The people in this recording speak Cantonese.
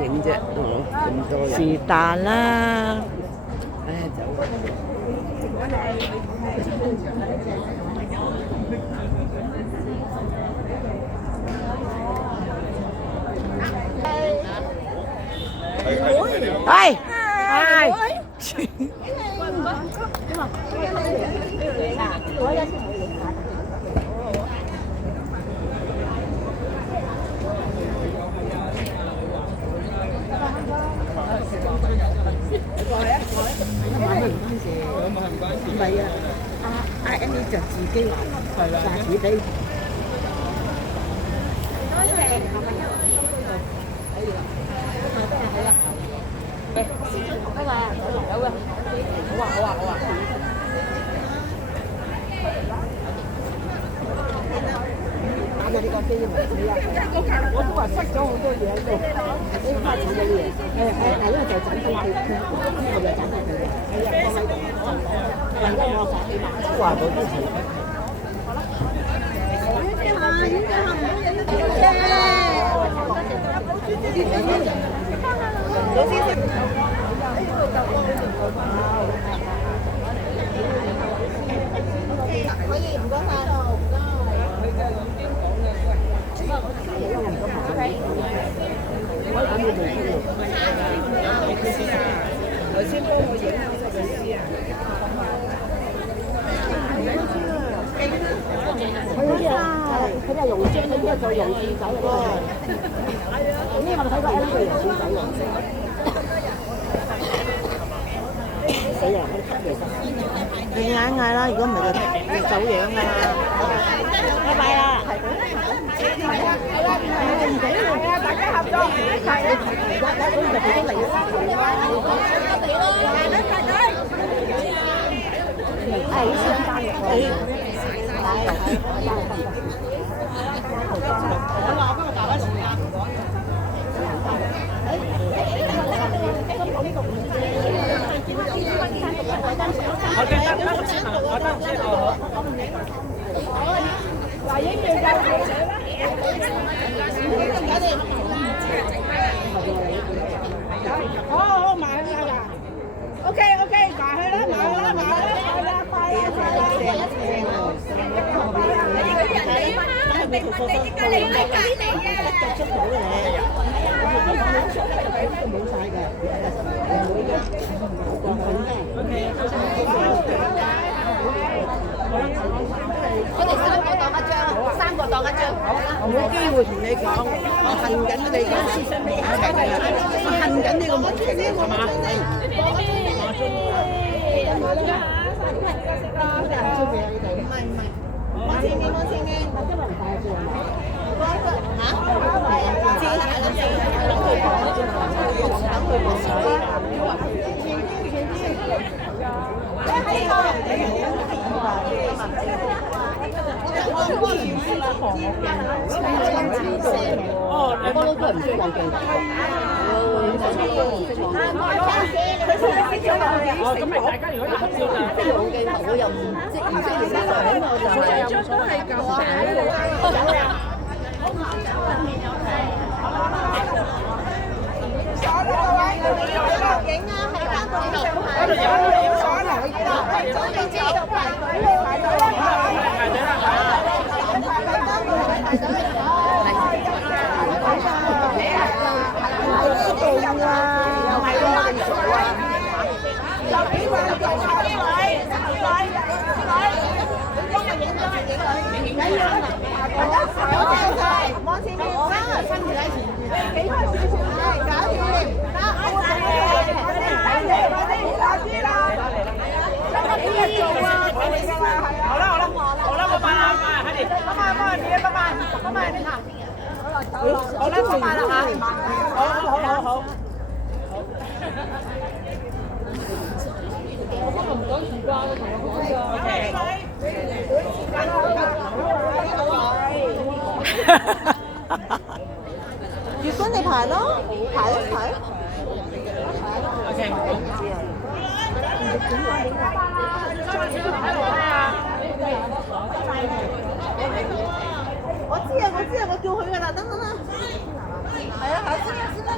影啫，咁多人。是但啦。唉，走。係係。唔係啊，阿 Annie 就自己話自己。打咗呢個機咪死啊！我都話塞咗好多嘢喺度，呢塊錢嘅嘢，係因為就整翻佢，呢個就整翻佢，放喺度，而家我話嗰啲錢。老先生。可以唔該晒。我先幫我影下個律師啊。佢係用張，應該再用紙仔喎。呢我哋睇過 L 嘅用紙仔喎。死人嗰啲吸嘢實。你嗌嗌啦，如果唔係就走樣㗎啦。拜拜啦。大家合作，係啊，咁就已經嚟咗。係相單嘅，我話幫我打翻時間唔講。我記得，我得先好。嗱，影完就影相啦。好，埋去啦。OK，埋去啦，快啦！我哋三個當一張，冇機會同你講，我恨緊你間師兄未一齊㗎啦，我恨緊你個門庭係嘛？哦，我幫老婆唔識忘記。哦，咁咪大家如果有合照就識忘記，我又唔識認得佢，咁我就都係咁嘅。鎖啦各位，有影啊，喺間房度排隊，有鎖啦，早啲知道排隊啦，排隊望前面啦，伸條喺前面，幾開始搞掂，快啲啦！今日做啊，好啦，我拜啦，快啲，拜拜，你行。好啦，拜拜啦嚇，好。我今日唔講時間，我同我月君你排咯，排。我知啊，我叫佢噶啦，等。係啊，先啦。